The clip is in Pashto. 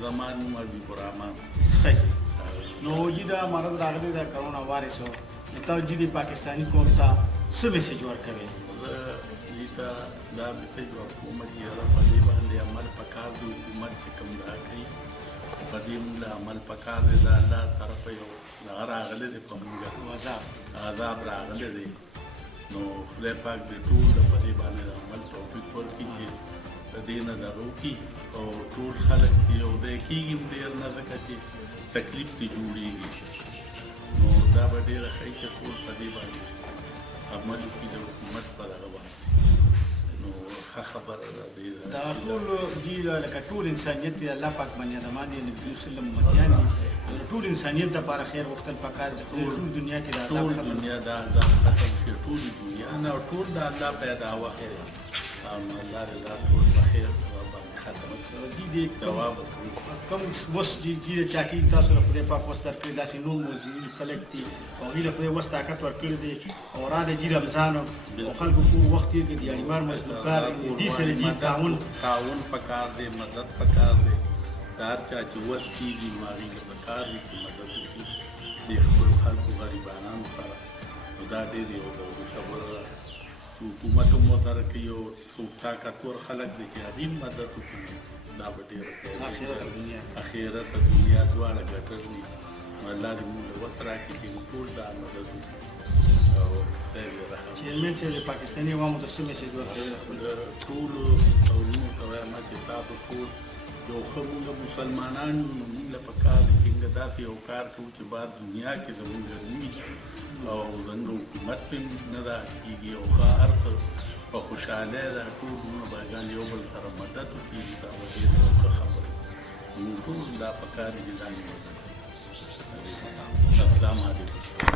زما نوم حبیب الرحمن. ښه نو جي دا مرض راغلی د کرونا وایرس نو تاسو جي د پاکستاني قوم ته څه میسج ورکوئ؟ زه دې ته دا میسج ورکوم چې یاره په دې باندې عمل پکار دی. حکومت چې کوم دا کوي په دې موږ عمل پکار دی. د الله طرفه یو دغه راغلی دی په موږ عذاب راغلی دی. نو خدای پاک دې ټول په دې باندې د عمل توفیق ورکړي چې د دې نه د روکي او ټول خلک چې یو ځای کېږي ډېر نه ځکه چې تکلیف دې جوړېږي. نو دا به ډېره ښه چې ټول په دې باندې عمل وکړي د حکومت په دغه باندې. نو ښه خبره ده دې دا ټول جي لکه ټول انسانیت دی الله پاک باندې ادمان دي نبي وسلم امتیان دي ټول انسانیت دپاره خیر غوښتل پکار دي. ټول دنیا کې د عذاب ټول دنیا د عذاب ختم کړي. ټول دنیا نه ټول د الله پیداوه خیر او الله رضا ټول په خیر باندې ختم جي دې جواب ورکوي. کوم وس جي د چاکي تاسو له خدای پاک وس درکړي داسې نور موزي خلک دي او هغوی له خدای وس طاقت ورکړی دی او راغلی جي رمضان او خلکو پور وخت یې د دیاړیمار مزدور کار دې سره جي تعاون پکار دی، مدد پکار دی. د هر چا چې وس کېږي نو هغوی له پکار دي چې مدد وکړي د خپلو خلکو غریبانانو سره. نو دا ډېر یو ضروري خبره ده. حکومت هم ورسره کوي او څوک طاقتور خلک دي چې هغوی مدد وکړي. دا به ډېره اخرت او دنیا دواړه ګټل وي. نو الله دې موږ له وس راکړي چې موږ ټول دا مدد وکړو او خدای دې رحم. چیرمین صاحب د پاکستاني عوامو ته څه میسج ورکوي؟ ټولو اورونو ته وایم چې تاسو ټول یو ښه موږ مسلمانان یو نو موږ له پکار دي چې موږ داسې یو کار کوو چې بار دنیا کې زموږ ګرمي او زموږ حکومت پرې نه دا کېږي او ښه هر څه په خوشحالۍ دا ټول وروڼه بایګان یو بل سره مدد وکړي. دا به ډېره ښه خبره موږ ټول دا پکار دي چې دا مدد. السلام علیکم.